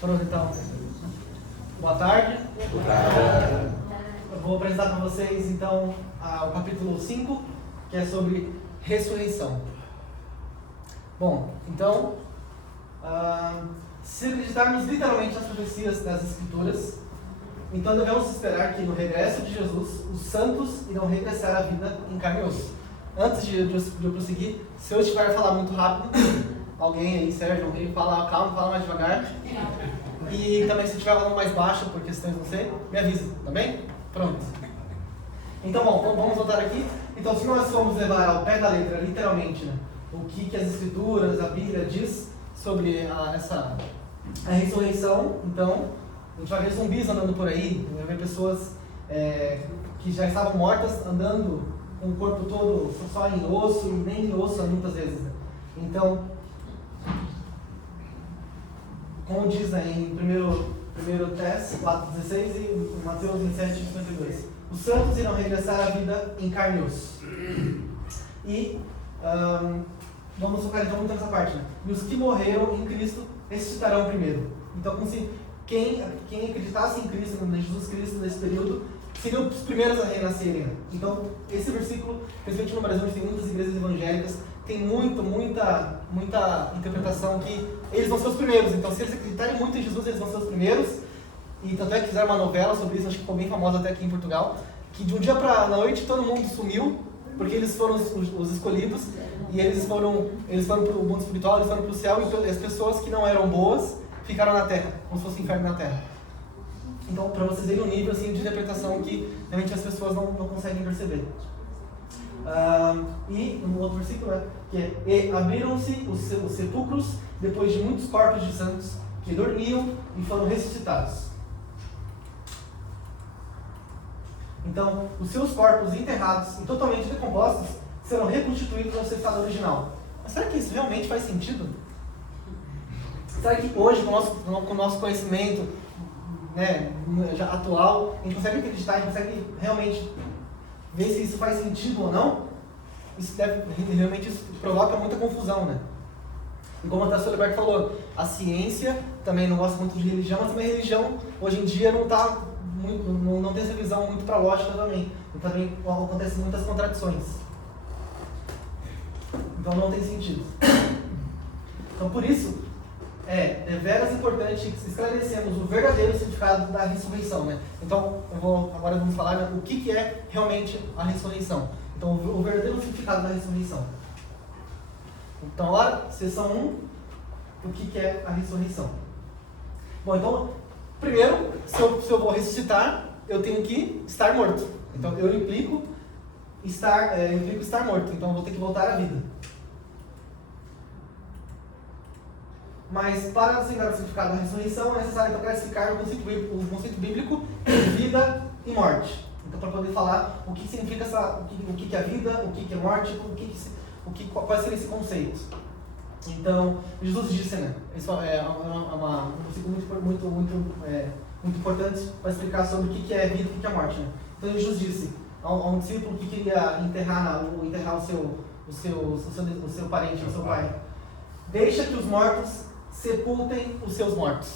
Pronto, então. Boa tarde. Boa tarde. Eu vou apresentar para vocês, então, o capítulo 5, que é sobre ressurreição. Bom, então, se acreditarmos literalmente nas profecias das Escrituras, então devemos esperar que no regresso de Jesus, os santos irão regressar à vida em carne e osso. Antes de eu prosseguir, se eu estiver a falar muito rápido, alguém aí, Sérgio, alguém fala calma, fala mais devagar. E também se estiver falando mais baixo, por questões não sei, me avisa, tá bem? Pronto. Então, bom, vamos voltar aqui. Então, se nós formos levar ao pé da letra, literalmente, né, o que as Escrituras, a Bíblia diz sobre a ressurreição, então, a gente vai ver zumbis andando por aí, vai ver pessoas que já estavam mortas andando com o corpo todo só em osso, e nem em osso muitas vezes. Né? Então, como diz, né, em 1 Tess 4,16 e Mateus 27,52, os santos irão regressar à vida em carne e osso. E vamos focar então muito nessa parte, né? E os que morreram em Cristo ressuscitarão primeiro. Então, como se quem acreditasse em Cristo, em Jesus Cristo nesse período, seriam os primeiros a renascerem. Né? Então, esse versículo, principalmente no Brasil, a gente tem muitas igrejas evangélicas, tem muita interpretação que eles vão ser os primeiros. Então, se eles acreditarem muito em Jesus, eles vão ser os primeiros. E tanto é que fizeram uma novela sobre isso, acho que ficou bem famosa até aqui em Portugal, que de um dia para a noite todo mundo sumiu, porque eles foram os escolhidos, e eles foram para o mundo espiritual, eles foram para o céu, e as pessoas que não eram boas ficaram na terra, como se fosse inferno na terra. Então, para vocês verem o nível assim, de interpretação que realmente as pessoas não conseguem perceber. E no outro versículo, né, que é: e abriram-se os sepulcros depois de muitos corpos de santos que dormiam e foram ressuscitados. Então, os seus corpos enterrados e totalmente decompostos serão reconstituídos ao seu estado original. Mas será que isso realmente faz sentido? Será que hoje, com o nosso conhecimento, né, já atual, a gente consegue acreditar, a gente consegue realmente ver se isso faz sentido ou não? Realmente isso provoca muita confusão, né? E como a Tassi Liberto falou, a ciência também não gosta muito de religião, mas também a religião hoje em dia não tem essa visão muito para a lógica também. E também acontecem muitas contradições. Então não tem sentido. Então por isso, é veras importante esclarecermos o verdadeiro significado da ressurreição, né? Então, agora vamos falar, né, o que é realmente a ressurreição. Então, o verdadeiro significado da ressurreição. Então, agora, seção 1, o que é a ressurreição. Bom, então, primeiro, se eu vou ressuscitar, eu tenho que estar morto. Então, eu implico estar morto, então eu vou ter que voltar à vida. Mas para desenhar o significado da ressurreição é necessário então classificar o conceito bíblico de vida e morte. Então, para poder falar o que significa o que é vida, o que é morte, quais seriam esses conceitos. Então, Jesus disse, né? Isso é um versículo muito importante para explicar sobre o que é vida e o que é morte. Né? Então, Jesus disse a um discípulo que queria enterrar o seu parente, o seu pai: deixa que os mortos sepultem os seus mortos.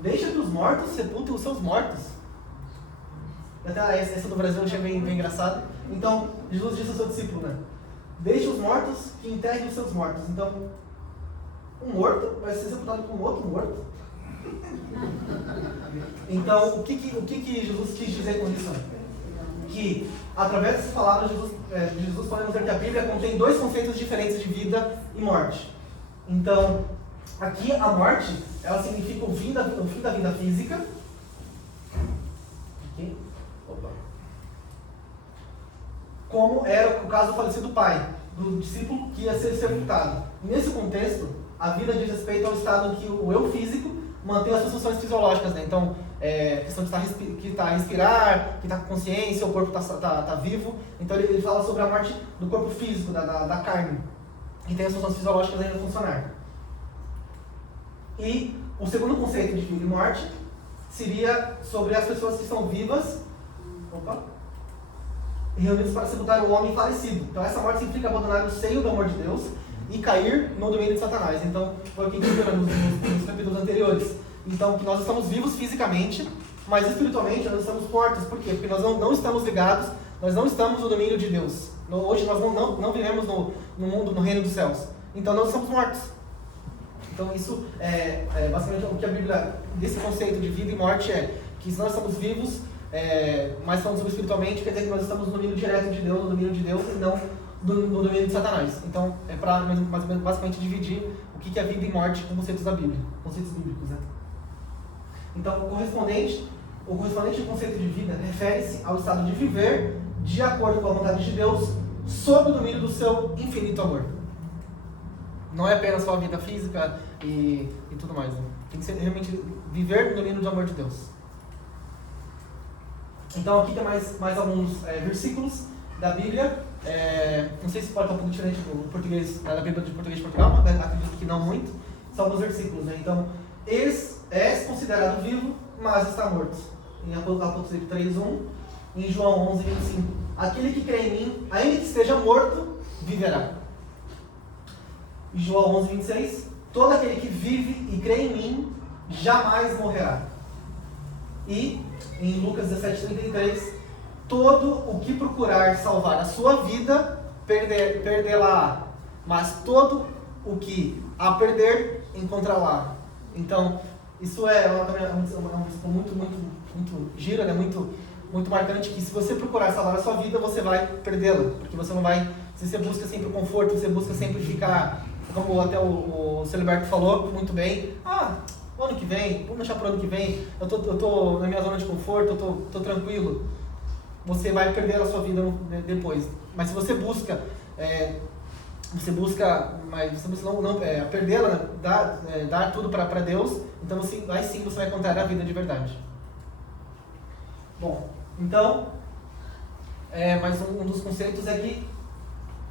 Deixa que os mortos sepultem os seus mortos. Até essa do Brasil eu achei bem engraçado. Então, Jesus disse ao seu discípulo, né? Deixa os mortos que enterrem os seus mortos. Então, um morto vai ser sepultado com outro morto. Então, o que Jesus quis dizer com isso? Que, através dessas palavras, Jesus podemos ver que a Bíblia contém dois conceitos diferentes de vida e morte. Então, aqui a morte, ela significa o fim da vida física. Aqui. Opa. Como era o caso do falecido pai, do discípulo que ia ser sepultado. Nesse contexto, a vida diz respeito ao estado em que o eu físico mantém as suas funções fisiológicas, né? Então, questão de estar a respirar, que está com consciência, o corpo está vivo. Então, ele fala sobre a morte do corpo físico, da carne, que tem as funções fisiológicas ainda a funcionar. E o segundo conceito de vida e morte seria sobre as pessoas que estão vivas, reunidos para sepultar o homem falecido. Então essa morte significa abandonar o seio do amor de Deus e cair no domínio de Satanás. Então, foi o que vimos nos capítulos anteriores. Então, que nós estamos vivos fisicamente, mas espiritualmente nós estamos mortos. Por quê? Porque nós não estamos ligados, nós não estamos no domínio de Deus. Hoje nós não vivemos no mundo, no reino dos céus. Então, nós estamos mortos. Então, isso é basicamente o que a Bíblia, desse conceito de vida e morte que se nós estamos vivos, mas falando espiritualmente, quer dizer que nós estamos no domínio direto de Deus, no domínio de Deus e não no domínio de Satanás. Então, é para basicamente dividir o que é vida e morte com conceitos da Bíblia, conceitos bíblicos, né? Então, o correspondente conceito de vida refere-se ao estado de viver de acordo com a vontade de Deus, sob o domínio do seu infinito amor. Não é apenas só a vida física e tudo mais, né? Tem que ser realmente viver no domínio do amor de Deus. Então aqui tem mais alguns versículos da Bíblia. Não sei se pode estar um pouco diferente do português, da Bíblia de português de Portugal, mas acredito que não muito. São alguns versículos, né? Então, és considerado vivo, mas está morto. Em Apocalipse 3:1, em João 11:25. Aquele que crê em mim, ainda que esteja morto, viverá. Em João 11:26, todo aquele que vive e crê em mim, jamais morrerá. E em Lucas 17:33, todo o que procurar salvar a sua vida, perdê-la, mas todo o que a perder, encontrá-la. Então, isso é um muito gira, né? muito marcante, que se você procurar salvar a sua vida, você vai perdê-la, porque você não vai, se você busca sempre o conforto, você busca sempre ficar, como até o Celiberto falou muito bem, ano que vem, vamos deixar para o ano que vem, eu tô na minha zona de conforto, eu tô tranquilo, você vai perder a sua vida depois. Mas se você busca não perdê-la, né? Dar tudo para Deus, então aí sim você vai encontrar a vida de verdade. Bom, então, mais um dos conceitos é que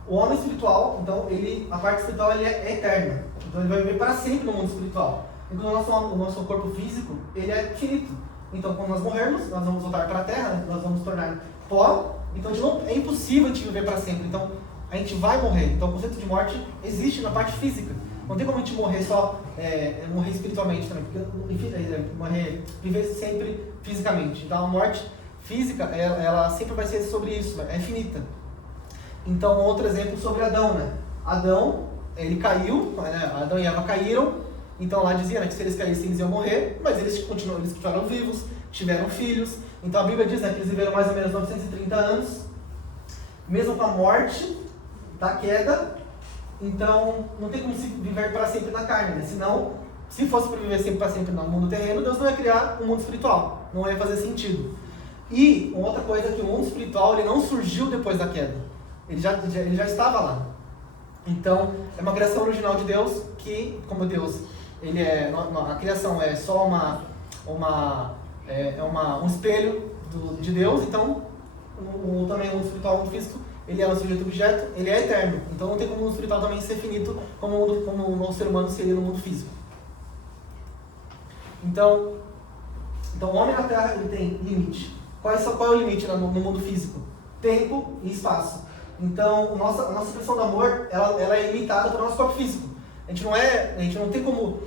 o homem espiritual, então, a parte espiritual ele é eterna. Então ele vai viver para sempre no mundo espiritual. Enquanto o nosso corpo físico, ele é finito. Então quando nós morrermos, nós vamos voltar para a terra, né? Nós vamos tornar pó. Então é impossível a gente viver para sempre. Então a gente vai morrer. Então o conceito de morte existe na parte física. Não tem como a gente morrer só, morrer espiritualmente também. Porque viver sempre fisicamente. Então a morte física, ela sempre vai ser sobre isso, é finita. Então outro exemplo sobre Adão, né? Adão, ele caiu, né? Adão e Eva caíram. Então lá dizia, né, que se eles caíssem eles iam morrer, mas eles continuaram vivos, tiveram filhos. Então a Bíblia diz, né, que eles viveram mais ou menos 930 anos, mesmo com a morte da queda. Então não tem como se viver para sempre na carne, né? Senão, se fosse para viver sempre para sempre no mundo terreno, Deus não ia criar um mundo espiritual, não ia fazer sentido. E uma outra coisa é que o mundo espiritual ele não surgiu depois da queda, ele já estava lá. Então é uma criação original de Deus que, como Deus, a criação é só um espelho de Deus, então também o mundo espiritual, o mundo físico, ele é um sujeito objeto, ele é eterno. Então não tem como o mundo espiritual também ser finito como o ser humano seria no mundo físico. Então o homem na Terra ele tem limite. Qual é o limite no mundo físico? Tempo e espaço. Então a nossa expressão do amor ela é limitada pelo nosso corpo físico. A gente não tem como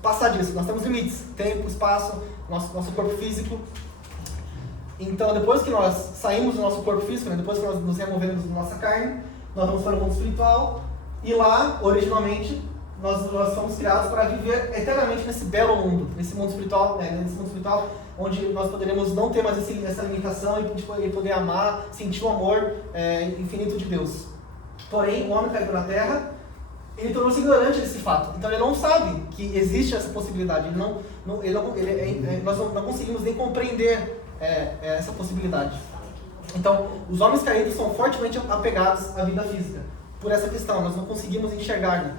passar disso. Nós temos limites, tempo, espaço, nosso corpo físico. Então, depois que nós saímos do nosso corpo físico, né, depois que nós nos removemos da nossa carne, nós vamos para o mundo espiritual. E lá, originalmente, nós fomos criados para viver eternamente nesse belo mundo, nesse mundo espiritual, onde nós poderemos não ter mais essa limitação e poder amar, sentir o amor infinito de Deus. Porém, o homem caído na Terra, ele tornou-se ignorante desse fato. Então ele não sabe que existe essa possibilidade. Nós não conseguimos nem compreender essa possibilidade. Então, os homens caídos são fortemente apegados à vida física. Por essa questão, nós não conseguimos enxergar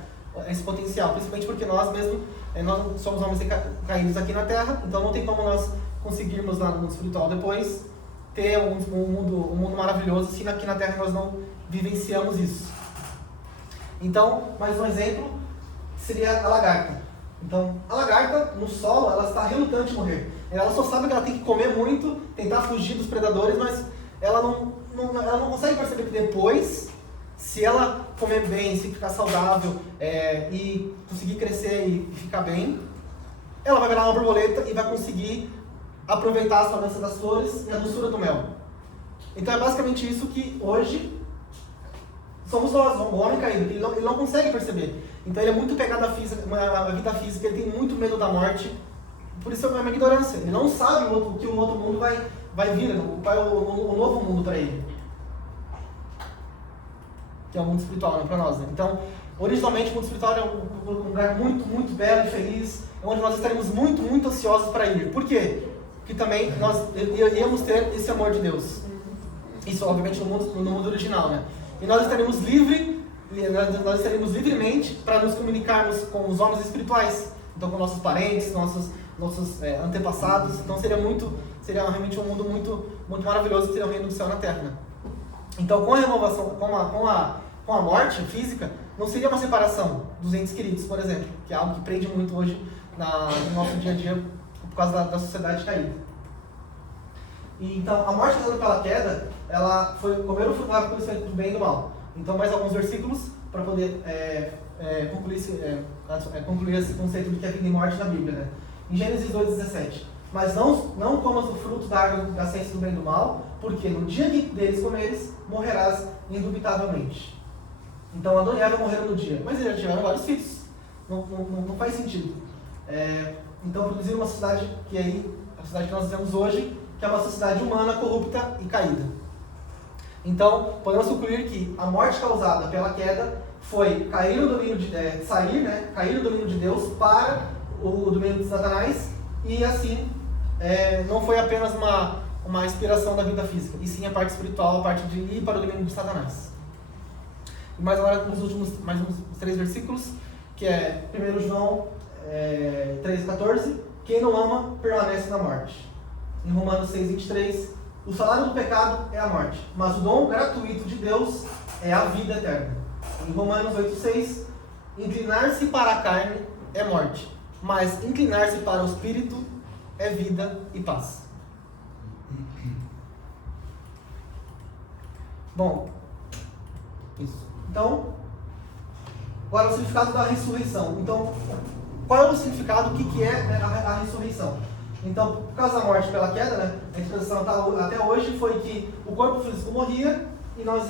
esse potencial, principalmente porque nós mesmos nós somos homens caídos aqui na Terra, então não tem como nós conseguirmos lá no mundo espiritual depois ter um mundo maravilhoso se aqui na Terra nós não vivenciamos isso. Então, mais um exemplo seria a lagarta. Então, a lagarta, no solo, ela está relutante em morrer. Ela só sabe que ela tem que comer muito, tentar fugir dos predadores, mas ela não consegue perceber que depois, se ela comer bem, se ficar saudável e conseguir crescer e ficar bem, ela vai virar uma borboleta e vai conseguir aproveitar a fragrância das flores e a doçura do mel. Então é basicamente isso que hoje somos nós, o homem caído, ele não consegue perceber. Então ele é muito pegado à vida física, ele tem muito medo da morte, por isso é uma ignorância. Ele não sabe o que um outro mundo vai vir, o novo mundo para ele. Que é o mundo espiritual, né, para nós. Né? Então, originalmente o mundo espiritual é um lugar muito, muito belo e feliz, onde nós estaremos muito, muito ansiosos para ir. Por quê? Porque também nós íamos ter esse amor de Deus. Isso, obviamente, no mundo original, né? E nós estaremos livremente para nos comunicarmos com os homens espirituais. Então, com nossos parentes, nossos antepassados. Então, seria realmente um mundo muito, muito maravilhoso, que seria o reino do céu na terra, né? Então, com a renovação, com a morte física, não seria uma separação dos entes queridos, por exemplo, que é algo que prende muito hoje no nosso dia a dia por causa da sociedade caída. E, então, a morte causada pela queda, ela foi comer o fruto do conhecimento do bem e do mal. Então, mais alguns versículos para poder concluir esse conceito de que é vida e morte na Bíblia, né? Em Gênesis 2,17. Mas não comas o fruto da árvore da ciência do bem e do mal, porque no dia deles comeres, morrerás indubitavelmente. Então Adão e Eva morreram no dia, mas eles já tiveram vários filhos. Não faz sentido. Então produziram uma sociedade a sociedade que nós vivemos hoje, que é uma sociedade humana, corrupta e caída. Então, podemos concluir que a morte causada pela queda foi cair do domínio de Deus para o domínio de Satanás, e assim não foi apenas uma inspiração da vida física, e sim a parte espiritual, a parte de ir para o domínio de Satanás. E mais agora mais uns 3 versículos, que é 1 João 3,14, quem não ama permanece na morte. Em Romanos 6,23, o salário do pecado é a morte, mas o dom gratuito de Deus é a vida eterna. Em Romanos 8,6, inclinar-se para a carne é morte, mas inclinar-se para o espírito é vida e paz. Bom, isso. Então, agora o significado da ressurreição. Então, qual é o significado? O que é a ressurreição? Então, por causa da morte pela queda, né, a expressão até hoje foi que o corpo físico morria e nós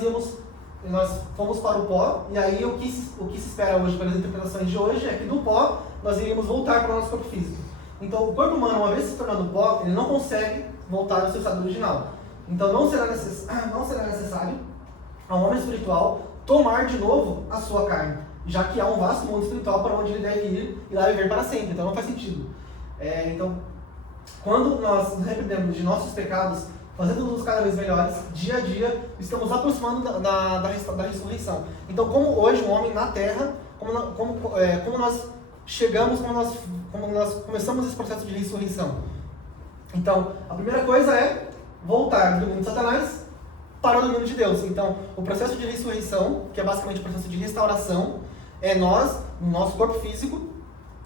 fomos para o pó, e aí o que se espera hoje, pelas interpretações de hoje, é que do pó nós iríamos voltar para o nosso corpo físico. Então, o corpo humano, uma vez se tornando pó, ele não consegue voltar ao seu estado original. Então, não será necessário ao homem espiritual tomar de novo a sua carne, já que há um vasto mundo espiritual para onde ele deve ir e lá viver para sempre. Então, não faz sentido. Então, quando nós nos arrependemos de nossos pecados, fazendo-nos cada vez melhores, dia a dia, estamos aproximando da ressurreição. Então, como hoje um homem na terra, como nós chegamos, como nós começamos esse processo de ressurreição. Então, a primeira coisa é voltar do domínio de Satanás para o domínio de Deus. Então, o processo de ressurreição, que é basicamente o processo de restauração, é nós, no nosso corpo físico,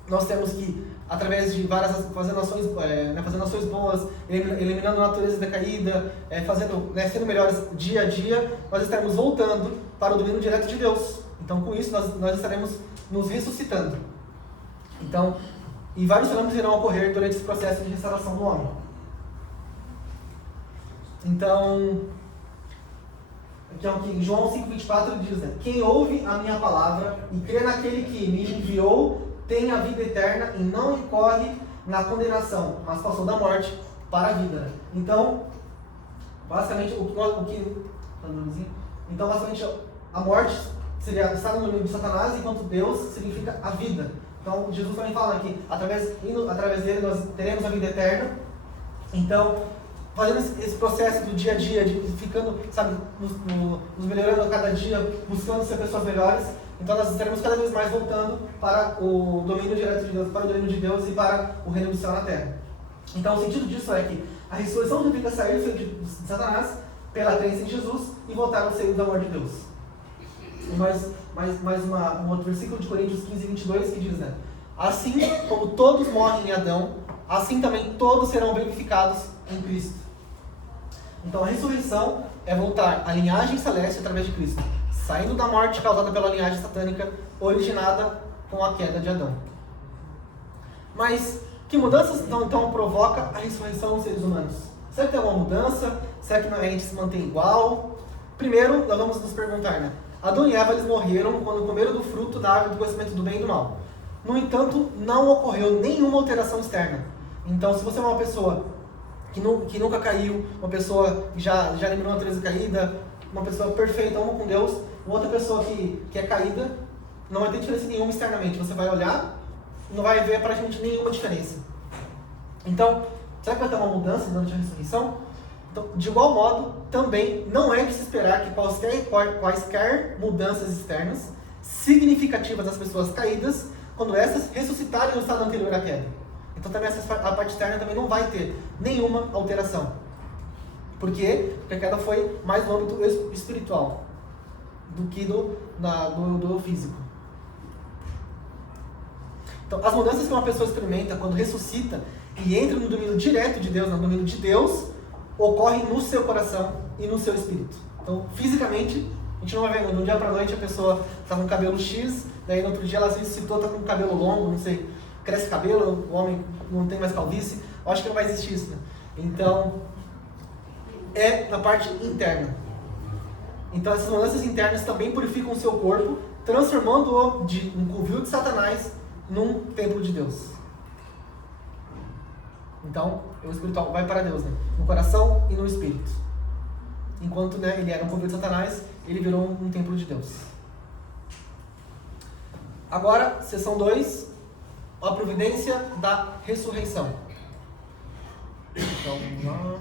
nós temos que, através de fazendo ações boas, eliminando a natureza decaída, sendo melhores dia a dia, nós estaremos voltando para o domínio direto de Deus. Então, com isso, nós estaremos nos ressuscitando. Então, e vários fenômenos irão ocorrer durante esse processo de restauração do homem. Então, aqui em João 5,24 ele diz, né, quem ouve a minha palavra e crê naquele que me enviou tem a vida eterna e não incorre na condenação, mas passou da morte para a vida. Né? Então, basicamente, a morte seria estar no domínio de Satanás, enquanto Deus significa a vida. Então, Jesus também fala que através dele nós teremos a vida eterna. Então, fazendo esse processo do dia a dia, de ficando, nos melhorando a cada dia, buscando ser pessoas melhores, então nós estaremos cada vez mais voltando para o domínio direto de Deus, para o domínio de Deus e para o reino do céu na terra. Então, o sentido disso é que a ressurreição significa sair do seio de Satanás pela crença em Jesus e voltar ao seio do amor de Deus. E mais um outro versículo de Coríntios 15:22 que diz, né? Assim como todos morrem em Adão, assim também todos serão vivificados em Cristo. Então a ressurreição é voltar à linhagem celeste através de Cristo. saindo da morte causada pela linhagem satânica originada com a queda de Adão. Mas que mudanças então provoca a ressurreição dos seres humanos? Será que tem alguma mudança? Será que a gente se mantém igual? Primeiro, nós vamos nos perguntar, né? Adão e Eva, eles morreram quando comeram do fruto da árvore do conhecimento do bem e do mal. No entanto, não ocorreu nenhuma alteração externa. Então, se você é uma pessoa que nunca caiu, uma pessoa que já eliminou a natureza caída, uma pessoa perfeita, uma com Deus, outra pessoa que é caída, não vai ter diferença nenhuma externamente. Você vai olhar, não vai ver praticamente nenhuma diferença. Então, será que vai ter uma mudança durante a ressurreição? Então, de igual modo, também não é de se esperar que quaisquer mudanças externas significativas das pessoas caídas, quando essas ressuscitarem no estado anterior à queda. Então também a parte externa também não vai ter nenhuma alteração. Por quê? Porque a queda foi mais no âmbito espiritual do que do físico. Então, as mudanças que uma pessoa experimenta quando ressuscita e entra no domínio direto de Deus, no domínio de Deus, ocorrem no seu coração e no seu espírito. Então, fisicamente, a gente não vai ver, de um dia para noite a pessoa está com cabelo X, daí no outro dia ela se ressuscitou, está com cabelo longo, não sei, cresce cabelo, o homem não tem mais calvície. Eu acho que não vai existir isso, né? Então, é na parte interna. Então, essas mudanças internas também purificam o seu corpo, transformando-o de um covil de Satanás num templo de Deus. Então, o espiritual vai para Deus, né? No coração e no espírito. Enquanto, né, ele era um covil de Satanás, ele virou um templo de Deus. Agora, seção 2, a providência da ressurreição. Então, vamos lá.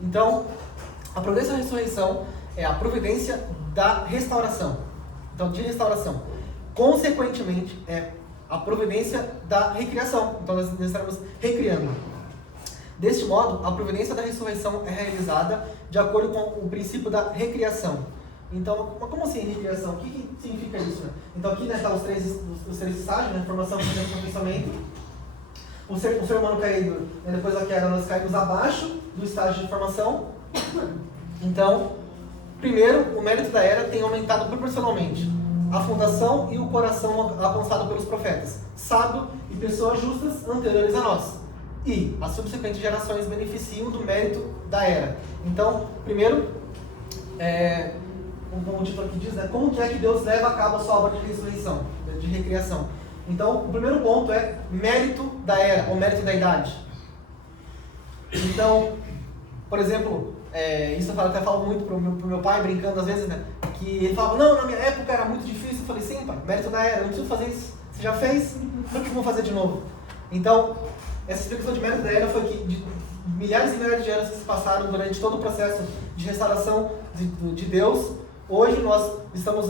Então, a providência da ressurreição é a providência da restauração. Então, de restauração. Consequentemente, é a providência da recriação. Então, nós estaremos recriando. Deste modo, a providência da ressurreição é realizada de acordo com o princípio da recriação. Então, como assim recriação? O que significa isso? Né? Então, aqui estão os três estágios, né? Formação, pensamento e pensamento. O ser humano caído, né? Depois da queda, nós caímos abaixo do estágio de formação. Então, primeiro, o mérito da era tem aumentado proporcionalmente. A fundação e o coração alcançado pelos profetas, sábio e pessoas justas anteriores a nós. E as subsequentes gerações beneficiam do mérito da era. Então, primeiro, como o título aqui diz, né, como que é que Deus leva a cabo a sua obra de ressurreição, de recriação. Então, o primeiro ponto é mérito da era, ou mérito da idade. Então, por exemplo, isso eu até falo muito pro meu pai, brincando às vezes, né, que ele falava, não, na minha época era muito difícil. Eu falei, sim, pai, mérito da era, eu não preciso fazer isso. Você já fez? Por que eu vou fazer de novo? Então, essa explicação de mérito da era foi que de milhares e milhares de anos que se passaram durante todo o processo de restauração de Deus, hoje nós estamos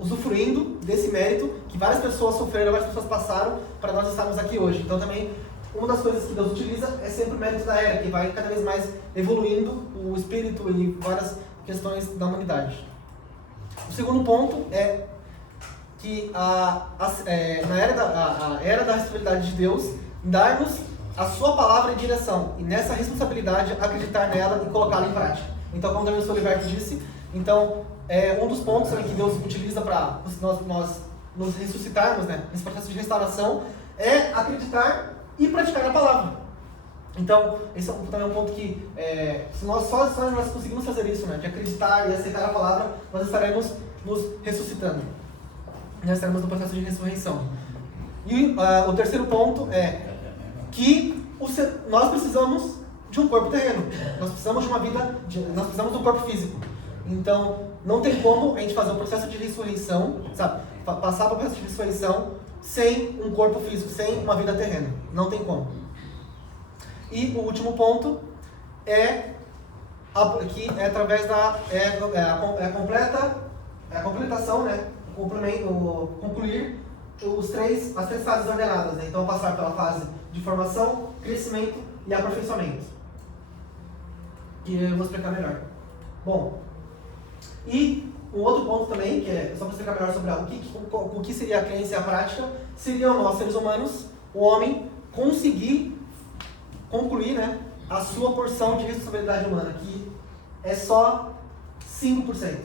usufruindo desse mérito que várias pessoas sofreram, várias pessoas passaram para nós estarmos aqui hoje. Então também, uma das coisas que Deus utiliza é sempre o mérito da era, que vai cada vez mais evoluindo o espírito e várias questões da humanidade. O segundo ponto é que a era da responsabilidade de Deus dar-nos a sua palavra e direção, e nessa responsabilidade acreditar nela e colocá-la em prática. Então, como o Dr. Soliberto disse, então, um dos pontos também que Deus utiliza para nós nos ressuscitarmos, né, nesse processo de restauração, é acreditar e praticar a palavra. Então, esse é também um ponto que, se nós conseguimos fazer isso, né, de acreditar e aceitar a palavra, nós estaremos nos ressuscitando. Nós estaremos no processo de ressurreição. E o terceiro ponto é que nós precisamos de um corpo terreno. Nós precisamos de uma vida, nós precisamos de um corpo físico. Então, não tem como a gente fazer o processo de ressurreição, sabe? Passar para o processo de ressurreição sem um corpo físico, sem uma vida terrena. Não tem como. E o último ponto é que é através da completação, né? Concluir as três fases ordenadas, né? Então, passar pela fase de formação, crescimento e aperfeiçoamento. Que eu vou explicar melhor. Bom, e um outro ponto também, que é só para explicar melhor sobre o que seria a crença e a prática, seriam nós, seres humanos, o homem, conseguir concluir, né, a sua porção de responsabilidade humana, que é só 5%.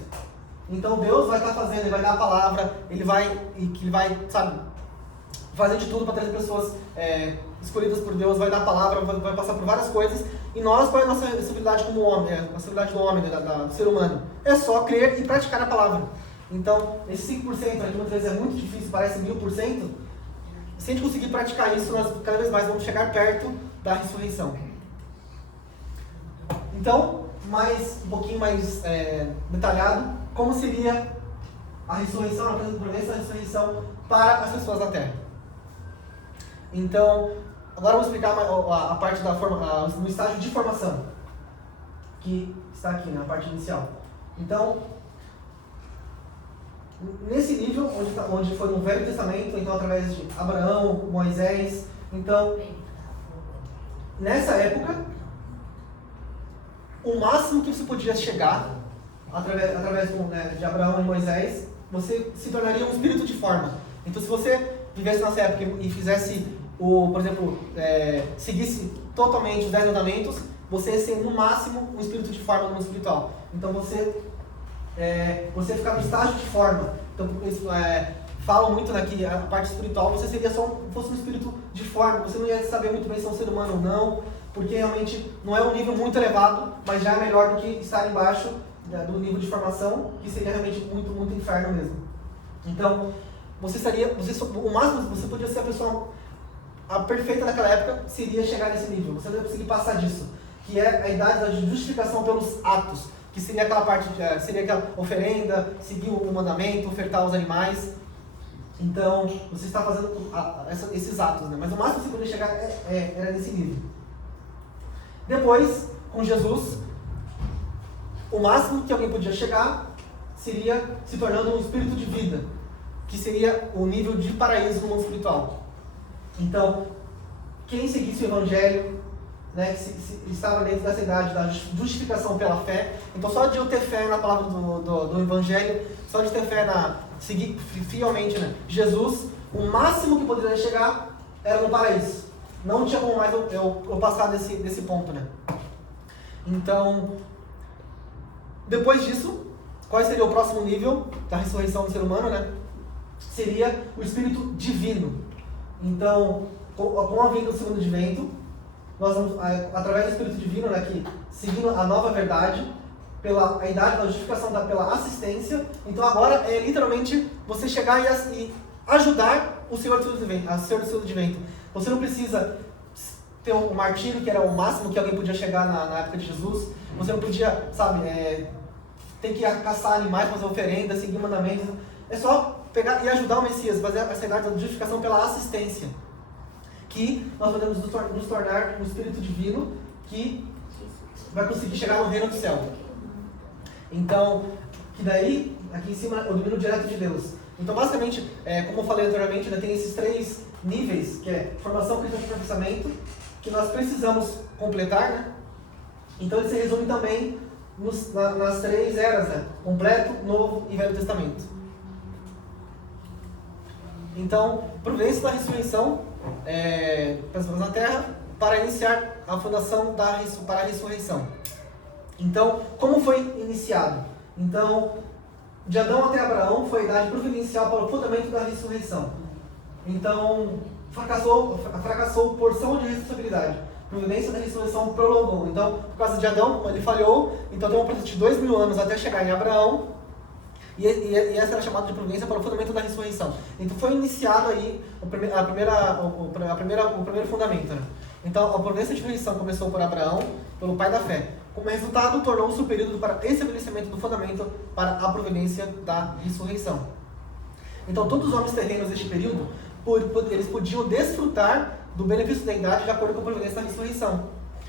Então Deus vai estar fazendo, Ele vai dar a palavra, Ele vai, sabe, fazer de tudo para trazer pessoas escolhidas por Deus, vai dar a palavra, vai passar por várias coisas. E nós, qual é a nossa responsabilidade como homem, a responsabilidade do homem, do ser humano? É só crer e praticar a palavra. Então, esse 5%, que muitas vezes é muito difícil, parece 1000%, se a gente conseguir praticar isso, nós cada vez mais vamos chegar perto da ressurreição. Então, um pouquinho mais detalhado, como seria a ressurreição, a promessa da ressurreição para as pessoas da Terra. Então, agora vamos explicar a parte no estágio de formação, que está aqui, na parte inicial. Então, nesse nível, onde foi no Velho Testamento, então através de Abraão, Moisés, então, nessa época, o máximo que você podia chegar, através de Abraão e Moisés, você se tornaria um espírito de forma. Então, se você vivesse nessa época e fizesse, por exemplo, seguisse totalmente os 10 mandamentos, você ia ser no máximo um espírito de forma no mundo espiritual. Então, você ficar no estágio de forma. Então, eles falam muito que a parte espiritual, você seria fosse um espírito de forma, você não ia saber muito bem se é um ser humano ou não, porque realmente não é um nível muito elevado, mas já é melhor do que estar embaixo do nível de formação, que seria realmente muito, muito inferno mesmo. Então, o máximo você podia ser a pessoa perfeita naquela época, seria chegar nesse nível. Você não ia conseguir passar disso, que é a idade da justificação pelos atos, que seria aquela parte, seria aquela oferenda, seguir o mandamento, ofertar os animais. Então, você está fazendo esses atos, né? Mas o máximo que você podia chegar era nesse nível. Depois, com Jesus, o máximo que alguém podia chegar seria se tornando um espírito de vida, que seria o nível de paraíso no mundo espiritual. Então, quem seguisse o Evangelho, né, que estava dentro dessa idade da justificação pela fé, então só de eu ter fé na palavra do Evangelho, só de ter fé seguir fielmente, né, Jesus, o máximo que poderia chegar era no paraíso. Não tinha como mais eu passar desse ponto, né? Então, depois disso, qual seria o próximo nível da ressurreição do ser humano, né? Seria o Espírito Divino. Então, com a vinda do segundo advento, nós vamos, através do Espírito Divino, né, que seguindo a nova verdade, a idade da justificação, pela assistência, então agora é literalmente você chegar e ajudar o Senhor do segundo advento. Você não precisa ter um martírio, que era o máximo que alguém podia chegar na época de Jesus. Você não podia, ter que caçar animais, fazer oferenda, seguir mandamentos. É só pegar e ajudar o Messias, fazer essa idade da justificação pela assistência. Que nós podemos nos tornar um Espírito Divino que vai conseguir chegar no reino do céu. Então, que daí, aqui em cima, o domínio direto de Deus. Então, basicamente, como eu falei anteriormente, tem esses 3 níveis, que é formação, crença e processamento, que nós precisamos completar, né? Então, ele se resume também nas 3 eras, né? Completo, Novo e Velho Testamento. Então, providência da ressurreição para as pessoas na Terra, para iniciar a fundação para a ressurreição. Então, como foi iniciado? Então, de Adão até Abraão foi a idade providencial para o fundamento da ressurreição. Então, fracassou porção de responsabilidade. A providência da ressurreição prolongou. Então, por causa de Adão, ele falhou. Então, tem um processo de 2000 anos até chegar em Abraão. E essa era chamada de providência para o fundamento da ressurreição. Então, foi iniciado aí o primeiro fundamento. Né? Então, a providência de ressurreição começou por Abraão, pelo pai da fé. Como resultado, tornou-se o período para estabelecimento do fundamento para a providência da ressurreição. Então, todos os homens terrenos deste período, eles podiam desfrutar do benefício da idade de acordo com a providência da ressurreição.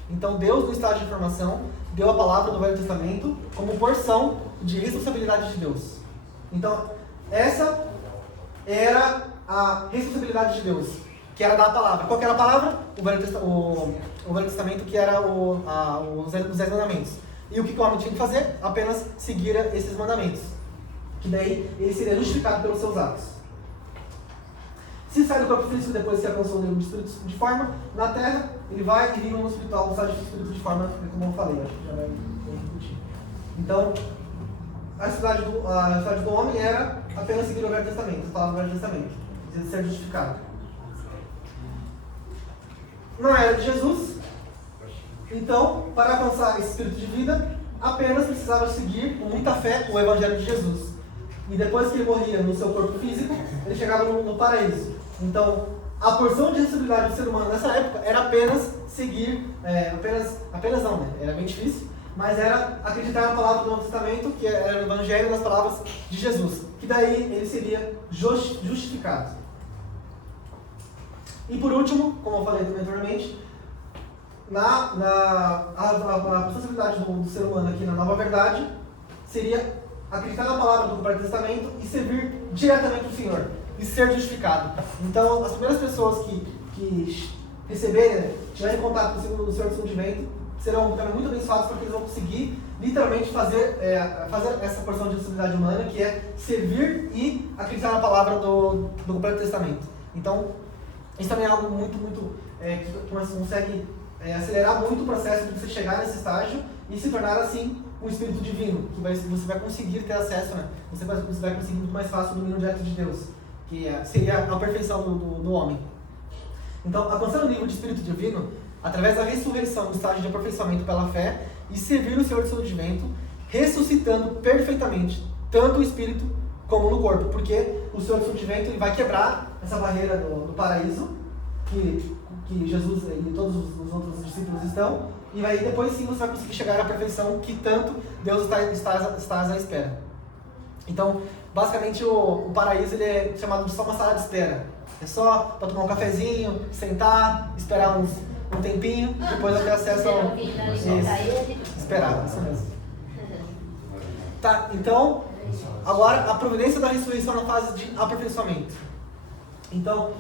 Então, Deus, no estágio de formação, deu a palavra do Velho Testamento como porção de responsabilidade de Deus. Então, essa era a responsabilidade de Deus, que era dar a palavra. Qual que era a palavra? O Velho Testamento, que era os 10 mandamentos. E o que o homem tinha que fazer? Apenas seguir esses mandamentos. Que daí ele seria justificado pelos seus atos. Se sai do corpo físico depois que alcançou o nível de espírito de forma, na terra, ele vai e vive no espiritual, no estado de espírito de forma, como eu falei, acho que já vai repetir. Então, a cidade do homem era apenas seguir o Velho Testamento, as palavras do Velho Testamento, ser justificado. Na era de Jesus, então, para alcançar esse espírito de vida, apenas precisava seguir com muita fé o Evangelho de Jesus. E depois que ele morria no seu corpo físico, ele chegava no paraíso. Então, a porção de responsabilidade do ser humano nessa época era apenas seguir, apenas não, né? Era bem difícil, mas era acreditar na palavra do Novo Testamento, que era o Evangelho das palavras de Jesus, que daí ele seria justificado. E por último, como eu falei também anteriormente, a possibilidade do ser humano aqui na nova verdade seria acreditar na palavra do Velho Testamento e servir diretamente o Senhor e ser justificado. Então, as primeiras pessoas que receberem, tiverem contato com o Senhor do segundo advento, serão também muito abençoados, porque eles vão conseguir literalmente fazer essa porção de responsabilidade humana, que é servir e acreditar na palavra do Velho Testamento. Então, isso também é algo que nós consegue acelerar muito o processo de você chegar nesse estágio e se tornar assim um espírito divino, que você vai conseguir ter acesso, né? Você vai conseguir muito mais fácil o domínio direto de Deus, que seria a perfeição do homem. Então, alcançando o nível de espírito divino, através da ressurreição no estágio de aperfeiçoamento pela fé e servir o Senhor do seu advento, ressuscitando perfeitamente, tanto o espírito como no corpo, porque o Senhor do seu advento ele vai quebrar essa barreira do paraíso, que Jesus e todos os outros discípulos estão, e aí depois sim você vai conseguir chegar à perfeição que tanto Deus está à espera. Então, basicamente o paraíso ele é chamado de só uma sala de espera. É só para tomar um cafezinho, sentar, esperar um tempinho, depois vai ter acesso ao... Esperar, isso mesmo. Tá, então, agora a providência da ressurreição na fase de aperfeiçoamento. Então,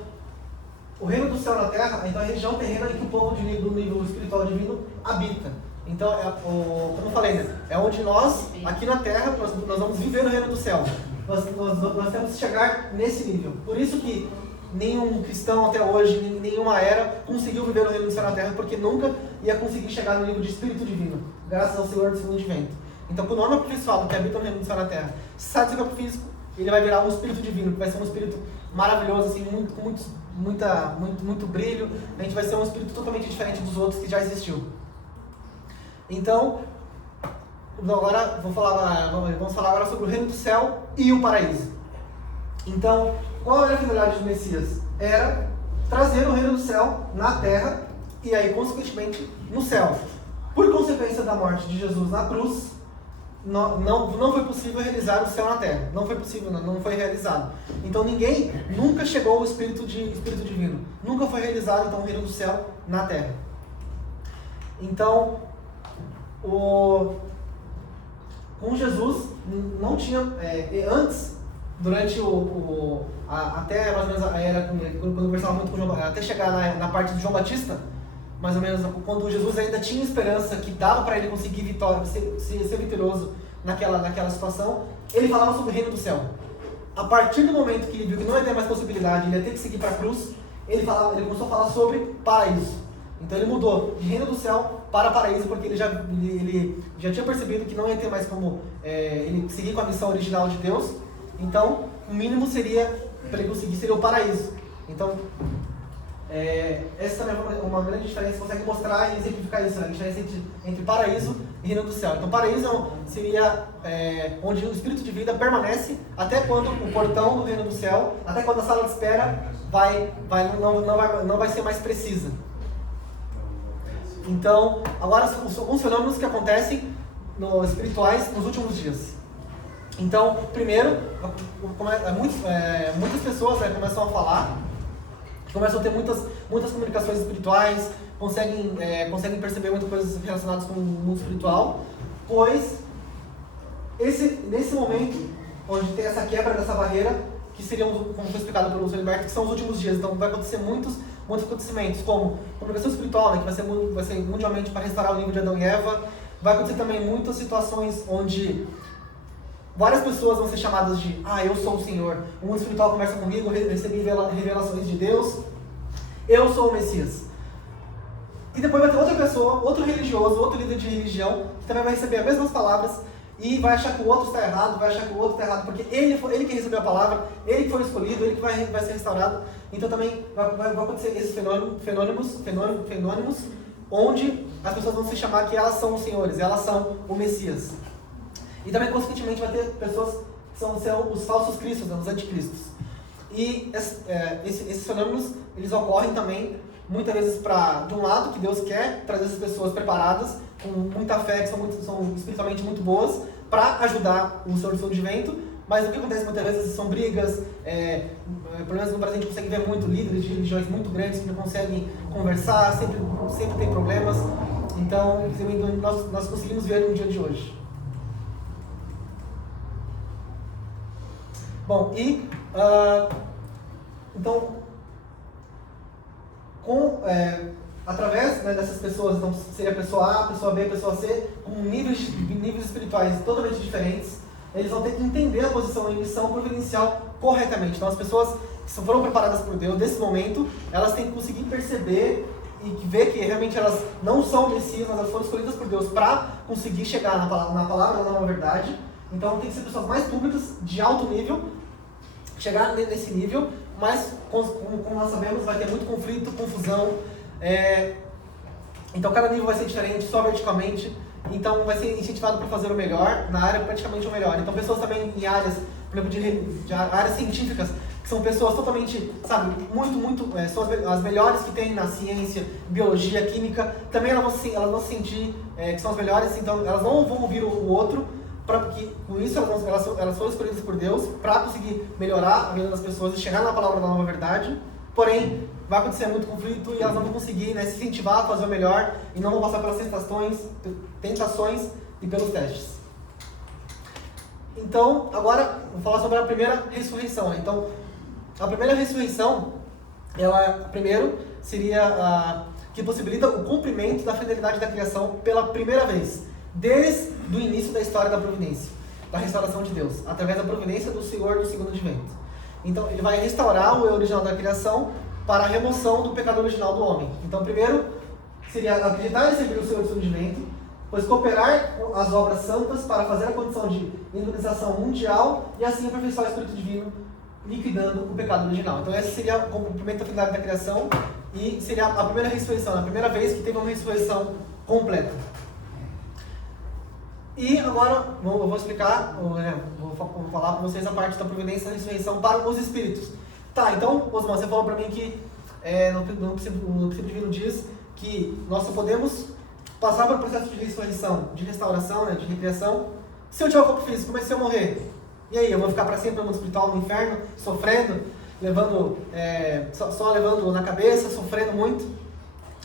o reino do céu na terra, então é a região terrena em que o povo do nível espiritual divino habita. Então, como eu falei, né? É onde nós, aqui na terra, nós vamos viver no reino do céu. Nós temos que chegar nesse nível. Por isso que nenhum cristão até hoje, nenhuma era, conseguiu viver no reino do céu na terra, porque nunca ia conseguir chegar no nível de espírito divino, graças ao Senhor do segundo advento. Então, quando o homem aperfeiçoado que habita no reino do céu na terra sai do seu corpo físico, ele vai virar um espírito divino, que vai ser um espírito maravilhoso, assim, com muito brilho. A gente vai ser um espírito totalmente diferente dos outros que já existiu. Então, agora vamos falar agora sobre o reino do céu e o paraíso. Então, qual era a finalidade do Messias? Era trazer o reino do céu na terra e aí, consequentemente, no céu. Por consequência da morte de Jesus na cruz, não foi possível realizar o céu na terra. Não foi possível, não foi realizado. Então ninguém nunca chegou ao espírito divino. Nunca foi realizado então o reino do céu na terra. Então, com Jesus não tinha antes, durante até mais ou menos a era, quando eu conversava muito com João, até chegar na parte de João Batista, mais ou menos quando Jesus ainda tinha esperança que dava para ele conseguir vitória, ser vitorioso naquela situação, ele falava sobre o reino do céu. A partir do momento que ele viu que não ia ter mais possibilidade, ele ia ter que seguir para a cruz, ele começou a falar sobre paraíso. Então ele mudou de reino do céu para paraíso, porque ele já tinha percebido que não ia ter mais como ele seguir com a missão original de Deus. Então, o mínimo seria, para ele conseguir, seria o paraíso. Então, essa também é uma grande diferença, consegue mostrar e exemplificar isso, né? A diferença entre paraíso e reino do céu. Então, paraíso seria onde o espírito de vida permanece até quando o portão do reino do céu, até quando a sala de espera não vai ser mais precisa. Então, agora, alguns fenômenos que acontecem espirituais nos últimos dias. Então, primeiro, muitas pessoas começam a falar, começam a ter muitas comunicações espirituais, conseguem perceber muitas coisas relacionadas com o mundo espiritual, pois nesse momento, onde tem essa quebra dessa barreira, que seriam, como foi explicado pelo Sr. Heriberto, que são os últimos dias. Então vai acontecer muitos acontecimentos, como comunicação espiritual, né, que vai ser mundialmente para restaurar o nível de Adão e Eva. Vai acontecer também muitas situações onde várias pessoas vão ser chamadas de eu sou o Senhor. O mundo espiritual conversa comigo, recebi revelações de Deus. Eu sou o Messias. E depois vai ter outra pessoa, outro religioso, outro líder de religião, que também vai receber as mesmas palavras e vai achar que o outro está errado, vai achar que o outro está errado, porque ele que recebeu a palavra, ele que foi escolhido, ele que vai ser restaurado. Então também vai acontecer esses fenômenos, onde as pessoas vão se chamar que elas são os senhores, elas são o Messias. E também, consequentemente, vai ter pessoas que são os falsos cristos, né, os anticristos. E esses fenômenos, eles ocorrem também, muitas vezes, de um lado, que Deus quer trazer essas pessoas preparadas, com muita fé, que são espiritualmente muito boas, para ajudar o seu de vento. Mas o que acontece muitas vezes são brigas, pelo menos no Brasil a gente consegue ver muito líderes de religiões muito grandes que não conseguem conversar, sempre tem problemas. Então, nós conseguimos ver no dia de hoje. Bom, então, através, né, dessas pessoas, então seria a pessoa A, a pessoa B, a pessoa C, com níveis espirituais totalmente diferentes, eles vão ter que entender a posição e missão providencial corretamente. Então, as pessoas que foram preparadas por Deus, nesse momento, elas têm que conseguir perceber e ver que realmente elas não são Messias, mas elas foram escolhidas por Deus para conseguir chegar na palavra, na verdade. Então, tem que ser pessoas mais públicas, de alto nível, chegar nesse nível, mas, como nós sabemos, vai ter muito conflito, confusão. Então, cada nível vai ser diferente, só verticalmente. Então, vai ser incentivado para fazer o melhor, na área praticamente o melhor. Então, pessoas também em áreas, por exemplo, de áreas científicas, que são pessoas totalmente, sabe, são as melhores que tem na ciência, biologia, química, também elas vão se sentir que são as melhores, então elas não vão ouvir o outro, porque com isso elas foram escolhidas por Deus para conseguir melhorar a vida das pessoas e chegar na palavra da nova verdade. Porém, vai acontecer muito conflito e elas não vão conseguir, né, se incentivar a fazer o melhor e não vão passar pelas tentações e pelos testes. Então, agora vou falar sobre a primeira ressurreição. Então, a primeira ressurreição, primeiro, seria que possibilita o cumprimento da fidelidade da criação pela primeira vez, desde o início da história da providência, da restauração de Deus, através da providência do Senhor do segundo advento. Então, ele vai restaurar o eu original da criação para a remoção do pecado original do homem. Então, primeiro, seria acreditar e servir o Senhor do segundo advento, pois cooperar com as obras santas para fazer a condição de imunização mundial e assim aperfeiçoar o Espírito Divino, liquidando o pecado original. Então, esse seria o cumprimento da fidelidade da criação e seria a primeira ressurreição, a primeira vez que teve uma ressurreição completa. E agora eu vou explicar, vou falar para vocês a parte da providência da ressurreição para os espíritos. Tá, então, Osman, você falou para mim que no princípio divino diz que nós só podemos passar pelo processo de ressurreição, de restauração, né, de recriação, se eu tiver o corpo físico, mas se eu morrer? E aí, eu vou ficar para sempre no mundo espiritual, no inferno, sofrendo, só levando na cabeça, sofrendo muito?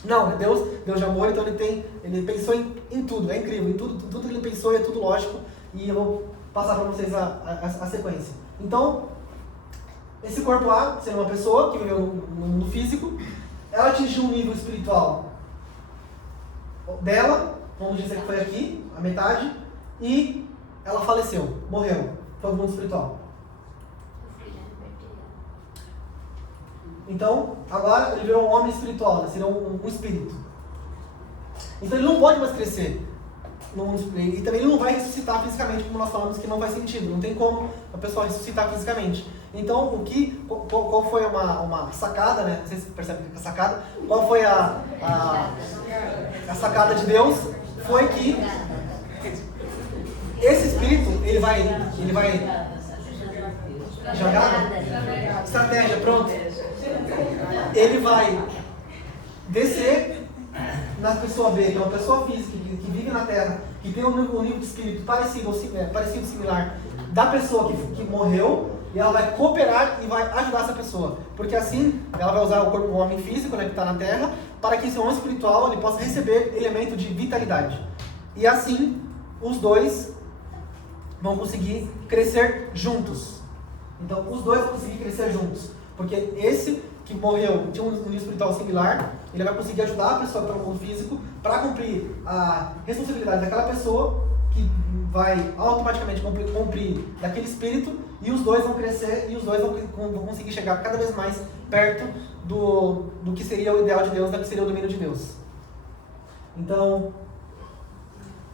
Não, Deus já morreu, então ele pensou em tudo, é incrível, em tudo que ele pensou é tudo lógico, e eu vou passar para vocês a sequência. Então, esse corpo A, sendo uma pessoa que viveu no mundo físico, ela atingiu um nível espiritual dela, vamos dizer que foi aqui, a metade, e ela faleceu, morreu, foi no mundo espiritual. Então, agora ele virou um homem espiritual, né? Seria um espírito. Então ele não pode mais crescer no mundo espiritual. E também ele não vai ressuscitar fisicamente, como nós falamos que não faz sentido. Não tem como a pessoa ressuscitar fisicamente. Então, qual foi uma sacada, né? Não sei se você percebe a sacada. Qual foi a sacada de Deus? Foi que esse espírito, ele vai jogar? Estratégia, pronto. Ele vai descer na pessoa B, que é uma pessoa física, que vive na Terra, que tem um nível de espírito parecido, similar, da pessoa que morreu, e ela vai cooperar e vai ajudar essa pessoa. Porque assim, ela vai usar o corpo do homem físico, né, que está na Terra, para que esse homem espiritual ele possa receber elemento de vitalidade. E assim, os dois vão conseguir crescer juntos. Então, os dois vão conseguir crescer juntos. Porque esse que morreu tinha um nível espiritual similar, ele vai conseguir ajudar a pessoa pelo mundo físico para cumprir a responsabilidade daquela pessoa, que vai automaticamente cumprir daquele espírito, e os dois vão crescer e os dois vão conseguir chegar cada vez mais perto do que seria o ideal de Deus, do que seria o domínio de Deus. Então,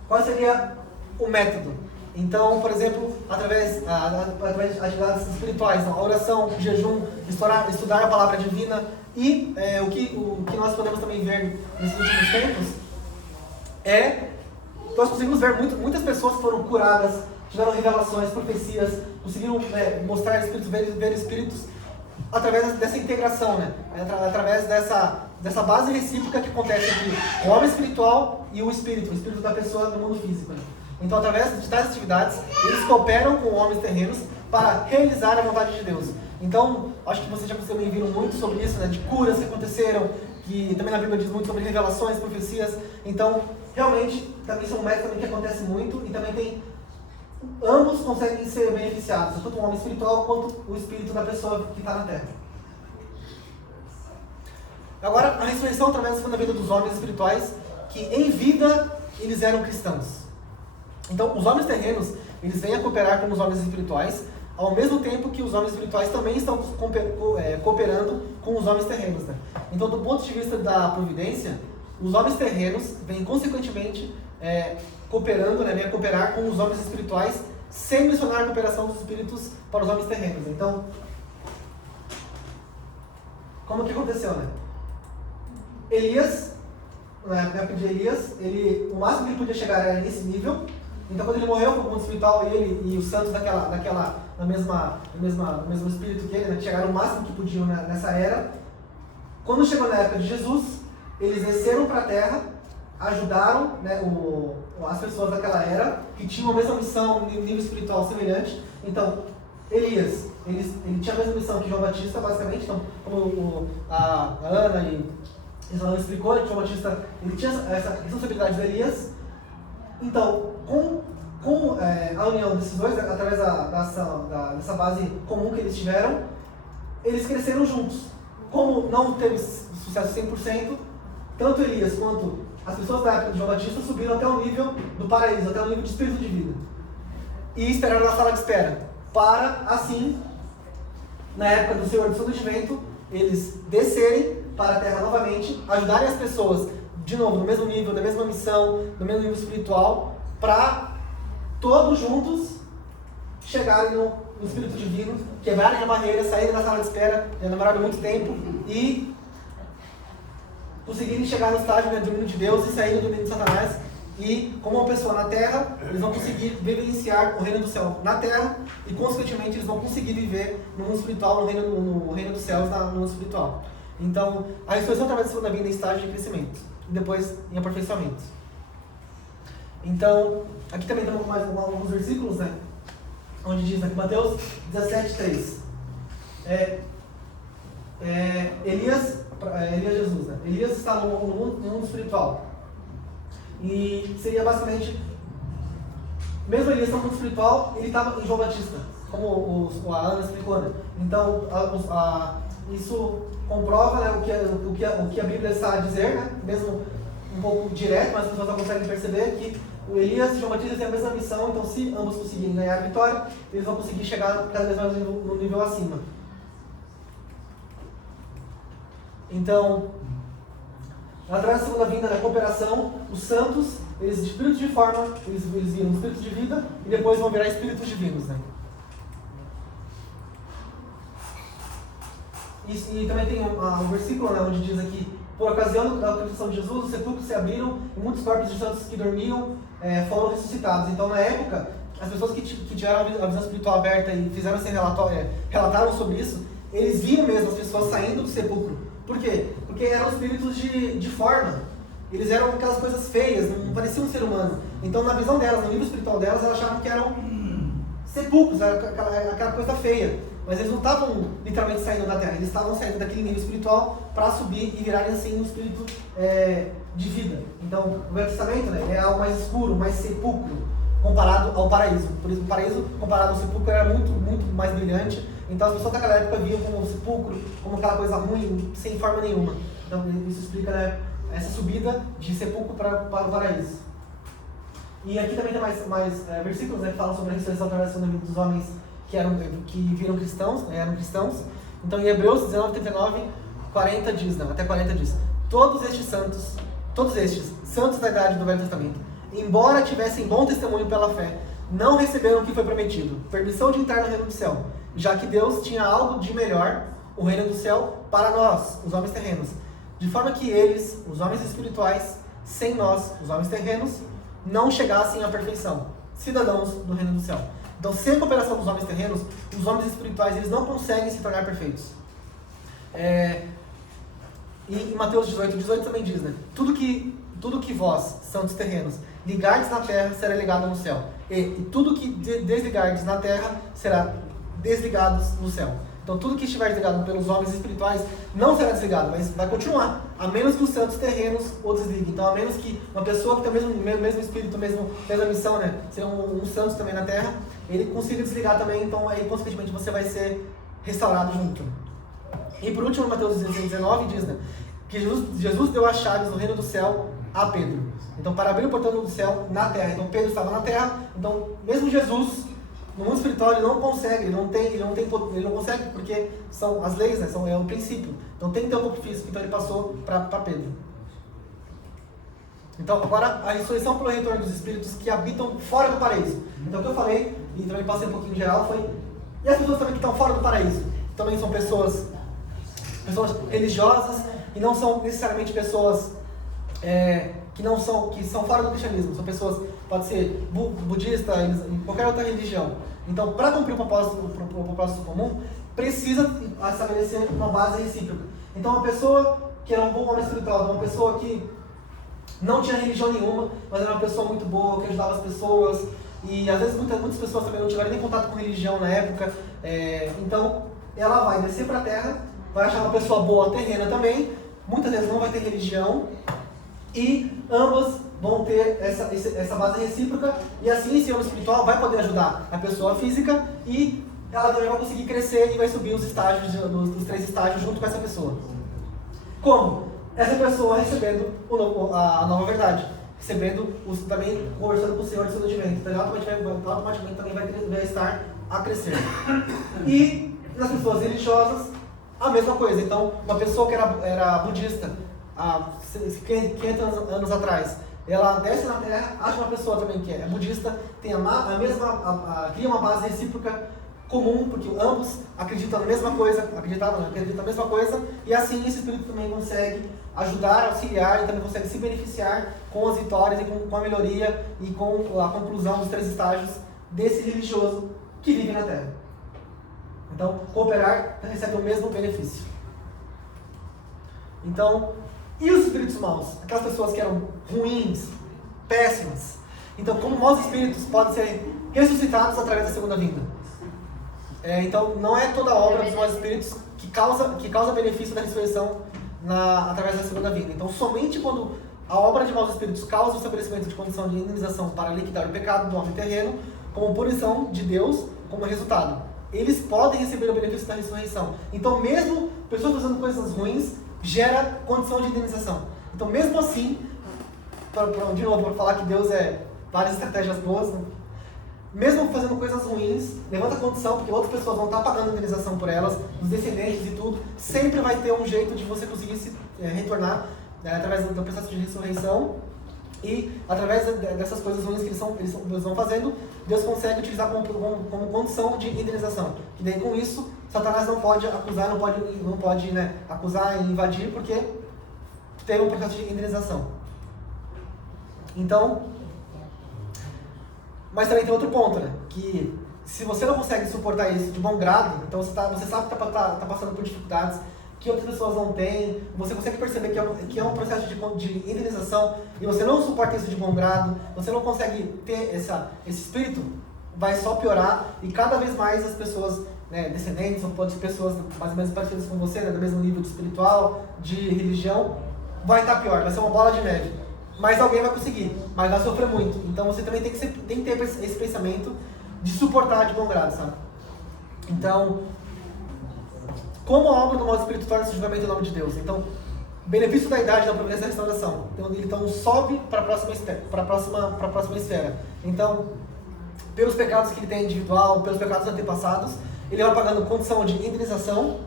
qual seria o método? Então, por exemplo, através de atividades espirituais, a oração, o jejum, estudar a palavra divina e o que nós podemos também ver nesses últimos tempos nós conseguimos ver muitas pessoas que foram curadas, tiveram revelações, profecias, conseguiram mostrar espíritos, ver espíritos através dessa integração, né? Através dessa base recíproca que acontece entre o homem espiritual e o espírito da pessoa no mundo físico, né? Então, através de tais atividades, eles cooperam com homens terrenos para realizar a vontade de Deus. Então, acho que vocês já também viram muito sobre isso, né? De curas que aconteceram, que também na Bíblia diz muito sobre revelações, profecias. Então, realmente, também são métodos que acontecem muito e também ambos conseguem ser beneficiados, tanto o homem espiritual quanto o espírito da pessoa que está na Terra. Agora, a ressurreição através da vida dos homens espirituais, que em vida eles eram cristãos. Então, os homens terrenos, eles vêm a cooperar com os homens espirituais, ao mesmo tempo que os homens espirituais também estão cooperando com os homens terrenos, né? Então, do ponto de vista da providência, os homens terrenos vêm consequentemente cooperando, né? Vêm a cooperar com os homens espirituais, sem mencionar a cooperação dos espíritos para os homens terrenos. Então, como que aconteceu, né? Elias, na época de Elias, o máximo que ele podia chegar era nesse nível. Então, quando ele morreu, o mundo espiritual, ele e os santos no mesmo espírito que ele, né, chegaram o máximo que podiam nessa era. Quando chegou na época de Jesus, eles desceram para a terra, ajudaram, né, as pessoas daquela era, que tinham a mesma missão, nível espiritual semelhante. Então, Elias, ele tinha a mesma missão que João Batista, basicamente. Então, como a Ana e Israel explicou, que João Batista ele tinha essa responsabilidade de Elias. Então, com a união desses dois, através dessa base comum que eles tiveram, eles cresceram juntos. Como não teve sucesso 100%, tanto Elias quanto as pessoas da época de João Batista subiram até o nível do paraíso, até o nível de espírito de vida. E esperaram na sala de espera, para assim, na época do Senhor do Som de Vento, eles descerem para a terra novamente, ajudarem as pessoas de novo, no mesmo nível, na mesma missão, no mesmo nível espiritual, para todos juntos chegarem no Espírito Divino, quebrarem a barreira, saírem da sala de espera, demoraram muito tempo, e conseguirem chegar no estágio, né, do domínio de Deus e saírem do domínio de Satanás. E, como uma pessoa na Terra, eles vão conseguir vivenciar o reino do céu na Terra, e, consequentemente, eles vão conseguir viver no mundo espiritual, no reino dos céus, no mundo espiritual. Então, a ressurreição através da segunda vinda em estágio de crescimento. E depois em aperfeiçoamento. Então, aqui também temos mais alguns versículos, né? Onde diz aqui, Mateus 17:3. Elias Jesus, né? Elias está no mundo espiritual. E seria basicamente, mesmo Elias no mundo espiritual, ele estava em João Batista, como a Ana explicou, né? Então, isso comprova, né, o que a Bíblia está a dizer, né? Mesmo um pouco direto, mas as pessoas não conseguem perceber que o Elias e João Batista têm a mesma missão. Então, se ambos conseguirem ganhar a vitória, eles vão conseguir chegar cada vez mais no nível acima. Então, através da segunda vinda, da cooperação, os santos, eles de espíritos de forma, eles viram espíritos de vida e depois vão virar espíritos divinos, né? E também tem um versículo, né, onde diz aqui: por ocasião da crucificação de Jesus, os sepulcros se abriram e muitos corpos de santos que dormiam foram ressuscitados. Então, na época, as pessoas que tiveram a visão espiritual aberta e fizeram esse relataram sobre isso, eles viam mesmo as pessoas saindo do sepulcro. Por quê? Porque eram espíritos de forma. Eles eram aquelas coisas feias, não pareciam um ser humano. Então, na visão delas, no nível espiritual delas, elas achavam que eram sepulcros, aquela coisa feia. Mas eles não estavam literalmente saindo da terra, eles estavam saindo daquele nível espiritual para subir e virarem assim um espírito de vida. Então, o Velho Testamento, né, é algo mais escuro, mais sepulcro, comparado ao paraíso. Por isso, o paraíso, comparado ao sepulcro, era muito, muito mais brilhante. Então, as pessoas daquela época viam como o sepulcro, como aquela coisa ruim, sem forma nenhuma. Então, isso explica, né, essa subida de sepulcro para o paraíso. E aqui também tem mais versículos, né, que falam sobre a ressurreição através dos homens que viram cristãos, eram cristãos. Então, em Hebreus 19:39, 40 diz, não, até 40 diz: todos estes santos todos estes, santos da idade do Velho Testamento, embora tivessem bom testemunho pela fé, não receberam o que foi prometido, permissão de entrar no reino do céu, já que Deus tinha algo de melhor, o reino do céu, para nós, os homens terrenos, de forma que eles, os homens espirituais, sem nós, os homens terrenos, não chegassem à perfeição, cidadãos do reino do céu. Então, sem a cooperação dos homens terrenos, os homens espirituais eles não conseguem se tornar perfeitos. E em Mateus 18 também diz, né? Tudo que vós, santos terrenos, ligardes na terra, será ligado no céu. E tudo que desligardes na terra, será desligado no céu. Então, tudo que estiver desligado pelos homens espirituais não será desligado, mas vai continuar, a menos que os santos terrenos o desliguem. Então, a menos que uma pessoa que tem o mesmo espírito, mesma missão, né, ser um santo também na terra, ele consiga desligar também, então aí, consequentemente, você vai ser restaurado junto. E por último, Mateus 19 diz, né, que Jesus deu as chaves do reino do céu a Pedro. Então, para abrir o portão do céu na terra. Então, Pedro estava na terra, então, mesmo Jesus, no mundo espiritual, ele não consegue, ele não consegue, porque são as leis, né, é o princípio. Então, tem que ter um corpo físico, então ele passou para Pedro. Então, agora, a ressurreição pelo retorno dos espíritos que habitam fora do paraíso. Então, o que eu falei, e também passei um pouquinho geral, foi... E as pessoas também que estão fora do paraíso? Também são pessoas religiosas, e não são necessariamente pessoas que são fora do cristianismo. São pessoas, pode ser budista, qualquer outra religião. Então, para cumprir o propósito comum, precisa estabelecer uma base recíproca. Então, uma pessoa que era um bom homem espiritual, uma pessoa que não tinha religião nenhuma, mas era uma pessoa muito boa, que ajudava as pessoas, e às vezes muitas pessoas também não tiveram nem contato com religião na época, então ela vai descer para a terra, vai achar uma pessoa boa terrena também, muitas vezes não vai ter religião, e ambas vão ter essa base recíproca, e assim esse homem espiritual vai poder ajudar a pessoa física, e ela também vai conseguir crescer e vai subir os estágios, os 3 estágios junto com essa pessoa. Como? Essa pessoa recebendo a nova verdade, também conversando com o Senhor do seu advento, então automaticamente também vai estar a crescer. E nas pessoas religiosas, a mesma coisa. Então, uma pessoa que era budista há 500 anos atrás, ela desce na Terra, acha uma pessoa também que é budista, tem cria uma base recíproca comum, porque ambos acreditam na mesma coisa, acreditam na mesma coisa, e assim esse espírito também consegue ajudar, auxiliar, e também consegue se beneficiar com as vitórias e com a melhoria e com a conclusão dos 3 estágios desse religioso que vive na Terra. Então, cooperar recebe o mesmo benefício. Então, e os espíritos maus? Aquelas pessoas que eram ruins, péssimas. Então, como maus espíritos podem ser ressuscitados através da segunda vinda? Então, não é toda a obra dos maus espíritos que causa benefício da ressurreição através da segunda vinda. Então, somente quando a obra de maus espíritos causa o estabelecimento de condição de indenização para liquidar o pecado do homem terreno, como punição de Deus, como resultado, eles podem receber o benefício da ressurreição. Então, mesmo pessoas fazendo coisas ruins, gera condição de indenização. Então, mesmo assim, de novo, para falar que Deus é várias estratégias boas, né? Mesmo fazendo coisas ruins, levanta a condição, porque outras pessoas vão estar pagando indenização por elas, os descendentes e tudo, sempre vai ter um jeito de você conseguir se retornar através do processo de ressurreição, e através dessas coisas ruins que eles vão fazendo, Deus consegue utilizar como condição de indenização. E daí com isso, Satanás não pode acusar, não pode acusar e invadir, porque tem um processo de indenização. Então, mas também tem outro ponto, né? Que se você não consegue suportar isso de bom grado, então você sabe que está passando por dificuldades que outras pessoas não têm, você consegue perceber que é um processo de indenização e você não suporta isso de bom grado, você não consegue ter esse espírito, vai só piorar e cada vez mais as pessoas, descendentes ou pessoas mais ou menos parecidas com você, do mesmo nível de espiritual, de religião, vai estar pior, vai ser uma bola de neve. Mas alguém vai conseguir, mas vai sofrer muito. Então você também tem que ter esse pensamento de suportar de bom grado, sabe? Então, como a obra do mau espírito torna-se julgamento em nome de Deus? Então, benefício da idade, da providência da restauração. Então sobe para a próxima esfera. Então, pelos pecados que ele tem individual, pelos pecados antepassados, ele vai pagando condição de indenização,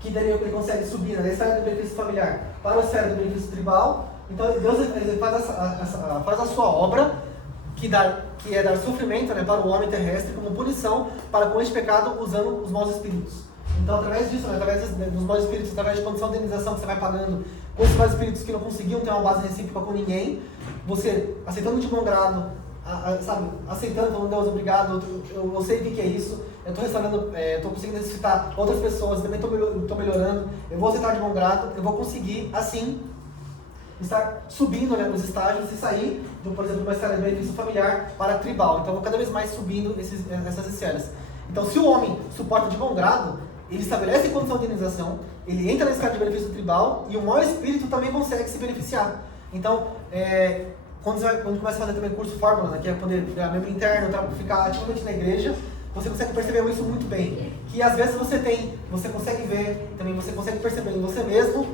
que daí ele consegue subir na esfera do benefício familiar. para a esfera do benefício tribal. Então Deus ele faz a sua obra, que é dar sofrimento, né, para o homem terrestre como punição para com este pecado, usando os maus espíritos. Então, através disso, né, através dos maus espíritos, através de condição de indenização que você vai pagando com esses maus espíritos que não conseguiam ter uma base recíproca com ninguém, você aceitando de bom grado, sabe, aceitando, falando, Deus, obrigado, eu sei o que é isso, eu estou restaurando, estou conseguindo necessitar outras pessoas, também estou melhorando, eu vou aceitar de bom grado, eu vou conseguir, assim, estar subindo, né, nos estágios e sair, por exemplo, de uma esfera de benefício familiar para tribal. Então, eu vou cada vez mais subindo essas esferas. Então, se o homem suporta de bom grado, ele estabelece condição de indenização, ele entra na escala de benefício tribal e o mau espírito também consegue se beneficiar. Então, quando começa a fazer também curso Fórmula, né, que é poder virar membro interno, ficar ativamente na igreja, você consegue perceber isso muito bem. Que às vezes você consegue ver, também você consegue perceber em você mesmo,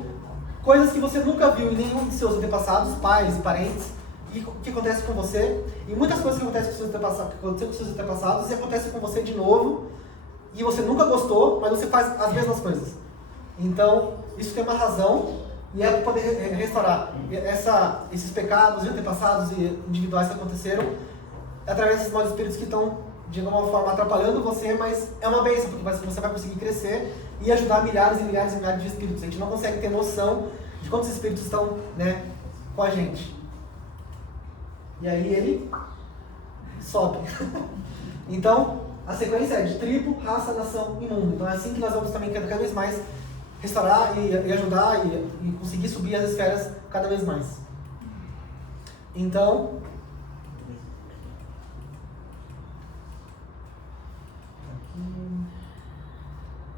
coisas que você nunca viu em nenhum de seus antepassados, pais e parentes, e o que acontece com você, e muitas coisas que acontecem com seus antepassados e acontecem com você de novo, e você nunca gostou, mas você faz as mesmas coisas. Então, isso tem uma razão, e é para poder restaurar esses pecados antepassados e individuais que aconteceram, através desses maus espíritos que estão, de alguma forma, atrapalhando você, mas é uma bênção, porque você vai conseguir crescer e ajudar milhares e milhares e milhares de espíritos. A gente não consegue ter noção de quantos espíritos estão, né, com a gente. E aí ele sobe. Então, a sequência é de tribo, raça, nação e mundo. Então é assim que nós vamos também cada vez mais restaurar e ajudar e conseguir subir as esferas cada vez mais. Então,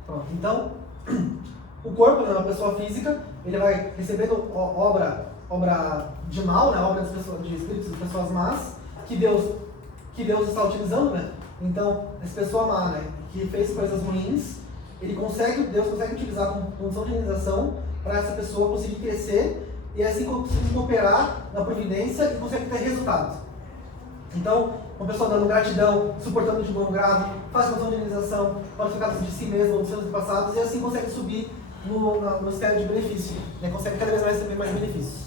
pronto. Então, o corpo, né, uma pessoa física, ele vai recebendo obra de mal, né, obra de espíritos de pessoas más, que Deus está utilizando, né? Então, essa pessoa má, né, que fez coisas ruins, Deus consegue utilizar como condição de indenização para essa pessoa conseguir crescer e assim conseguir cooperar na providência e conseguir ter resultados. Então, uma pessoa dando gratidão, suportando de bom grado, faz condição de indenização, pode ficar de si mesmo ou dos seus antepassados e assim consegue subir no esfera de benefício, né, consegue cada vez mais receber mais benefícios.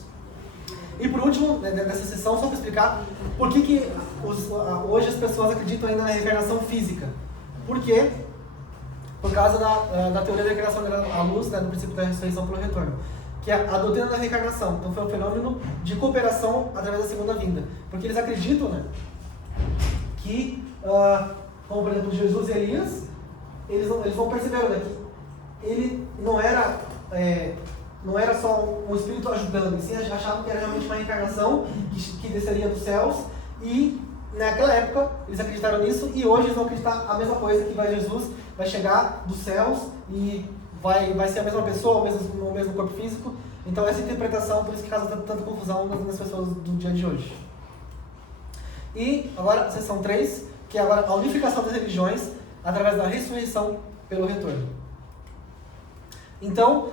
E por último, né, nessa sessão, só para explicar por que hoje as pessoas acreditam ainda na reencarnação física. Por quê? Por causa da teoria da reencarnação à luz, né, do princípio da ressurreição pelo retorno, que é a doutrina da reencarnação. Então foi um fenômeno de cooperação através da segunda vinda. Porque eles acreditam, né, que, como por exemplo Jesus e Elias, eles não perceberam, né, que ele não era só um espírito ajudando, sim, achavam que era realmente uma reencarnação que desceria dos céus, e naquela época eles acreditaram nisso, e hoje eles vão acreditar a mesma coisa, que Jesus vai chegar dos céus e vai ser a mesma pessoa, o mesmo corpo físico. Então essa interpretação, por isso que causa tanta confusão nas pessoas do dia de hoje. E agora a seção 3, que é agora a unificação das religiões através da ressurreição pelo retorno. Então,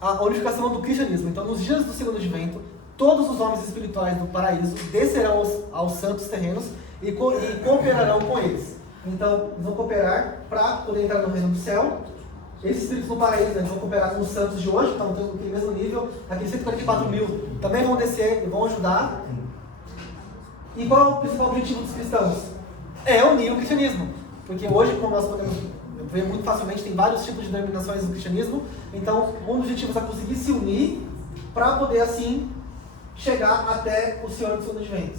a unificação do cristianismo. Então, nos dias do segundo advento, todos os homens espirituais do paraíso descerão aos santos terrenos e cooperarão com eles. Então, eles vão cooperar para poder entrar no reino do céu. Esses espíritos no paraíso, né, eles vão cooperar com os santos de hoje, que estão no mesmo nível. Aqueles 144 mil também vão descer e vão ajudar. E qual é o principal objetivo dos cristãos? É unir o cristianismo. Porque hoje, como nós podemos ver muito facilmente, tem vários tipos de denominações do cristianismo. Então, um dos objetivos é conseguir se unir para poder, assim, chegar até o Senhor do segundo advento.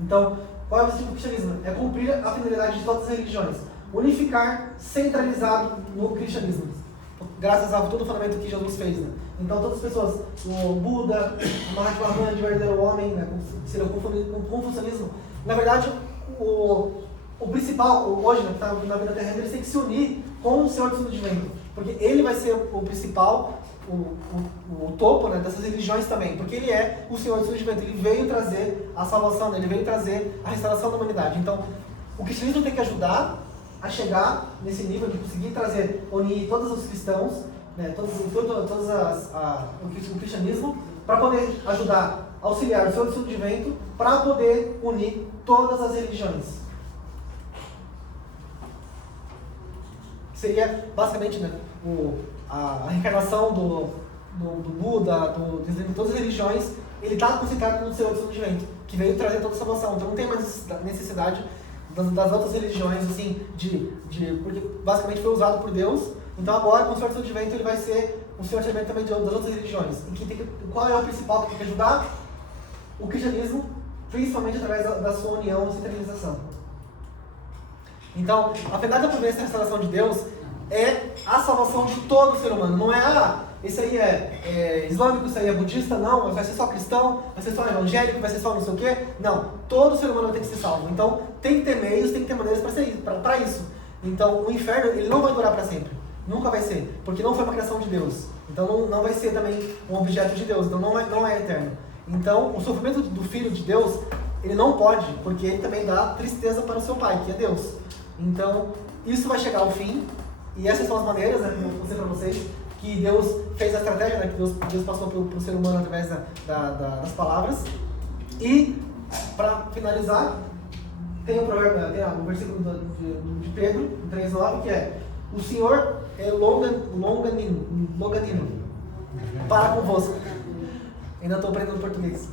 Então, qual é o objetivo do cristianismo? É cumprir a finalidade de todas as religiões. Unificar, centralizado no cristianismo. Graças a todo o fundamento que Jesus fez, né? Então, todas as pessoas, o Buda, o Mahatma Gandhi, o verdadeiro homem, né, que seria o confucionismo, na verdade, o principal, hoje, né, que está na vida terrena, eles têm que se unir com o Senhor do segundo advento. Porque ele vai ser o principal, o topo, né, dessas religiões também. Porque ele é o Senhor do segundo advento. Ele veio trazer a salvação, né, ele veio trazer a restauração da humanidade. Então, o cristianismo tem que ajudar a chegar nesse nível de conseguir unir todos os cristãos, né, o cristianismo, para poder ajudar, auxiliar o Senhor do segundo advento, para poder unir todas as religiões. Seria, basicamente, né, a reencarnação do Buda, de todas as religiões, ele está concentrado no Senhor do Segundo Advento, que veio trazer toda a salvação. Então não tem mais necessidade das outras religiões, assim, porque basicamente foi usado por Deus. Então agora, com o Senhor do Segundo Advento, ele vai ser o Senhor do Advento também das outras religiões. Qual é o principal que tem que ajudar? O cristianismo, principalmente através da sua união e centralização. Então, a verdade da promessa e restauração de Deus é a salvação de todo ser humano. Não é, isso aí é islâmico, isso aí é budista, não, vai ser só cristão, vai ser só evangélico, vai ser só não sei o quê. Não, todo ser humano tem que ser salvo. Então, tem que ter meios, tem que ter maneiras para isso. Então, o inferno, ele não vai durar para sempre. Nunca vai ser, porque não foi uma criação de Deus. Então, não vai ser também um objeto de Deus. Então, não é eterno. Então, o sofrimento do Filho de Deus, ele não pode, porque ele também dá tristeza para o seu Pai, que é Deus. Então, isso vai chegar ao fim, e essas são as maneiras, né, que eu vou dizer para vocês, que Deus fez a estratégia, né, que Deus passou para o ser humano através das palavras. E, para finalizar, tem o versículo de Pedro, 3,9, que é: o Senhor é longanimo para convosco. Ainda estou aprendendo português.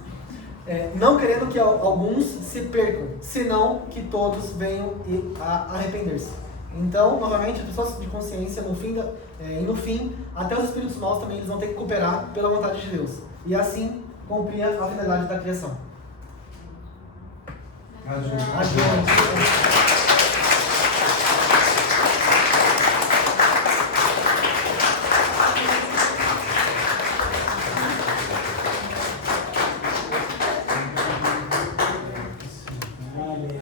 Não querendo que alguns se percam, senão que todos venham a arrepender-se. Então, novamente, as pessoas de consciência, no fim, até os espíritos maus também eles vão ter que cooperar pela vontade de Deus. E assim cumprir a finalidade da criação. Adiós. Adiós.